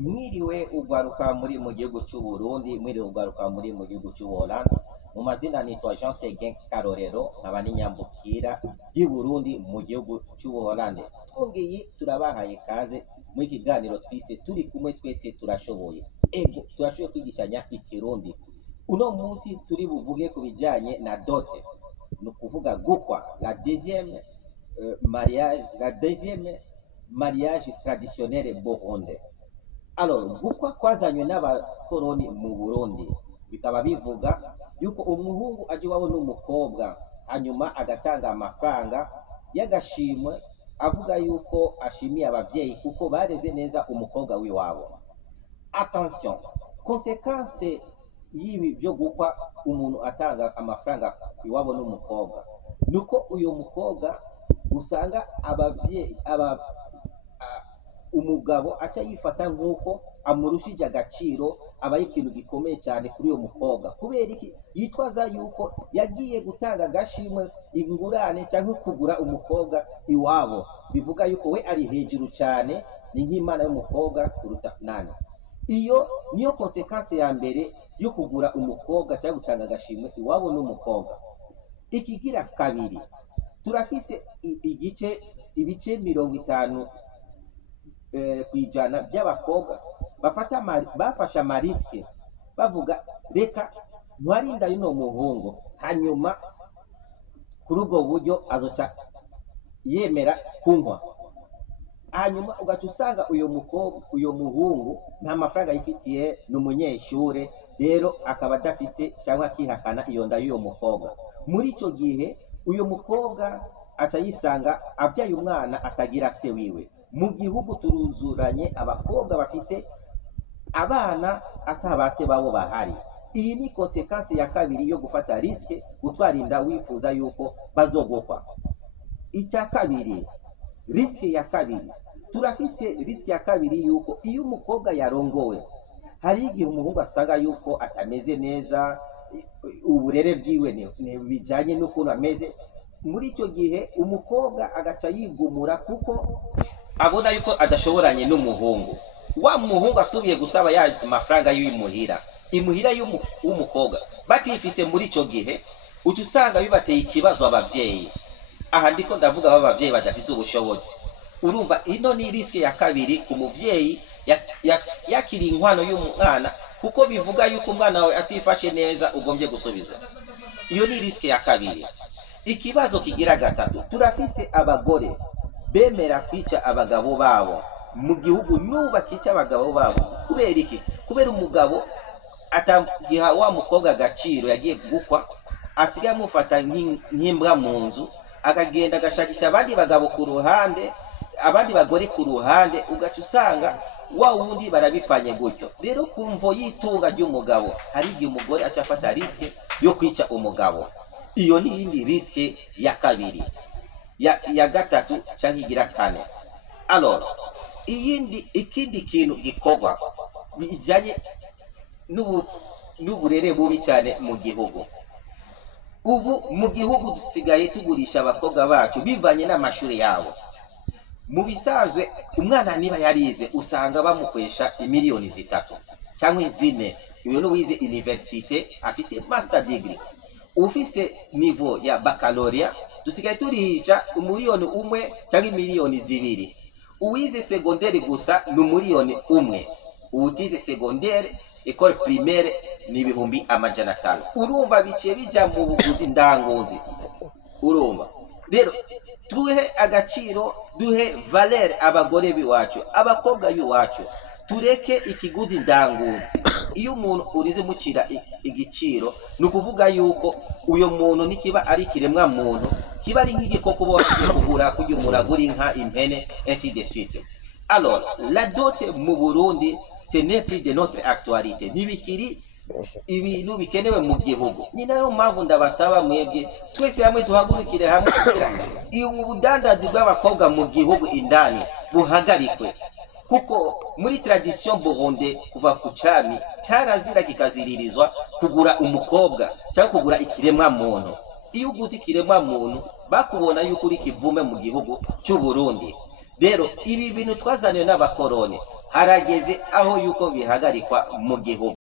Mwiriwe ugwaruka muri mu gihugu cy'u Burundi, mwiriwe ugwaruka muri mu gihugu cy'u Buholandi. Mu mazina nitwa Jean Seguin Karorero, nkaba n'inyambukira y'u Burundi mu gihugu cy'u Buholandi. Twongeye turabahaye kaze muri kiganiro twise turi kumwe twese turashoboye. Ego turashoboye kwigishanya ikirundi. Uno munsi turi buvuge ku bijyanye na dote, ni ukuvuga gukwa, la deuxième mariage traditionnel burundais. Alors, gukwa kwazanywe n'abakoroni mu Burundi, bikaba bivuga yuko umuhungu aje iwabo n'umukobwa, hanyuma agatanga amafaranga y'agashimwe avuga yuko ashimiye abavyeyi kuko bareze neza umukobwa w'iwabo. Attention, conséquence y'ibi byo gukwa umuntu atanga amafaranga iwabo n'umukobwa, nuko uyu mukobwa usanga abavyeyi umugabo aca yifata nk'uko amurushije agaciro, aba ari ikintu gikomeye cyane kuri uyo mukobwa. Kubera iki? Yitwaza yuko yagiye gutanga agashimwe, ingurane cyangwa kugura umukobwa iwabo, bivuga yuko we ari hejuru cyane, ni nk'imana y'umukobwa kuruta nani. Iyo niyo konsekansi ya mbere yo kugura umukobwa cyangwa gutanga agashimwe iwabo n'umukobwa. Ikigira kabiri, turafise ibice 50 kwijana by'abakobwa bafashe amariske bavuga reka ntwarinda yuno muhungu, hanyuma kuri ubwo buryo azoca yemera kunywa. Hanyuma ugaca usanga uyo muhungu nta mafaranga yifitiye, ni umunyeshure, rero akaba adafite cyangwa akihakana iyo nda y'uyo mukobwa. Muri icyo gihe uyo mukobwa aca yisanga abyaye umwana atagira se wiwe. Mu gihugu turuzuranye abakobwa bafite abana atabase babo bahari. Iyi ni konsekansi ya kabiri yo gufata riske, gutwara inda wifuza yuko bazogokwa. Icya kabiri, riske ya kabiri, turafite riske ya kabiri yuko iyo umukobwa yarongowe, hari igihe umuhungu asanga yuko atameze neza, uburere bwiwe bijanye n'ukuntu ameze. Muri icyo gihe umukobwa agaca yigumura kuko abona yuko adashoboranye n'umuhungu. Wa muhungu asubiye gusaba ya mafaranga y'imuhira, imuhira y'umukobwa batifise. Muri icyo gihe uca usanga bibateye ikibazo abavyeyi. Aha ndiko ndavuga abavyeyi badafise ubushobozi. Urumva ino ni riske ya kabiri ku muvyeyi yakiri inkwano y'umwana, kuko bivuga yuko umwana wawe atifashe neza ugombye gusubiza. Iyo ni riske ya kabiri. Ikibazo kigira gatatu, turafise abagore bemera kwica abagabo babo mu gihugu, nuba kica abagabo babo. Kubera iki? Kubera umugabo atagiha wa mukobwa agaciro, yagiye gukwa, asigaye amufata nk'imbwa mu nzu, akagenda agashakisha abandi bagabo ku ruhande, abandi bagore ku ruhande, ugaca usanga wa wundi barabifanye gutyo. Rero kumvo yitunga ry'umugabo, hari igihe umugore aca afata riske yo kwica umugabo. Iyo ni iyindi riske ya kabiri. Ya gatatu cyangwa igira kane. Alors, ikindi kintu gikorwa bijanye n'uburere bubi cyane mu gihugu. Ubu mu gihugu dusigaye tugurisha abakobwa bacu bivanye n'amashuri yabo. Mu bisanzwe umwana niba yarize usanga bamukwesha imiliyoni 3 cyangwa 4. Uyo ni wize universite afise master degree, ufise niveau ya baccalaureat dusigaye turihisha 1,000,000 cyangwa 2,000,000. Uwize secondaire gusa ni 1,000,000. Utize secondaire école primaire ni 500,000. Urumva biciye bija mu buguzi ndangozi. Urumva rero duhe agaciro, duhe valeur abagore biwacu, abakobwa biwacu, tureke ikiguzi ndangozi. Iyo umuntu urize mucira igiciro, ni ukuvuga yuko uyo muntu nikiba ari kiremwa muntu, kiba ari nk'igikoko bo kugura kugira umuntu agura inka, impene, ainsi de suite. Alors, la dot mu Burundi, ce n'est plus de notre actualité. Nibikiri ibintu bikenewe mu gihugu. Ni nayo mpamvu ndabasaba mwebwe twese hamwe tuhagurukire hamwe kugira ubudandazi bw'abakobwa mu gihugu indani buhagarikwe. Kuko muri tradition Burundi kuva ku cami cyarazira kikaziririzwa kugura umukobwa cyangwa kugura ikiremwa muntu. Iyo uguze ikiremwa muntu bakubona yuko uri kivume mu gihugu cy'u Burundi. Rero ibi bintu twazaniwe n'abakoroni harageze aho yuko bihagarikwa mu gihugu.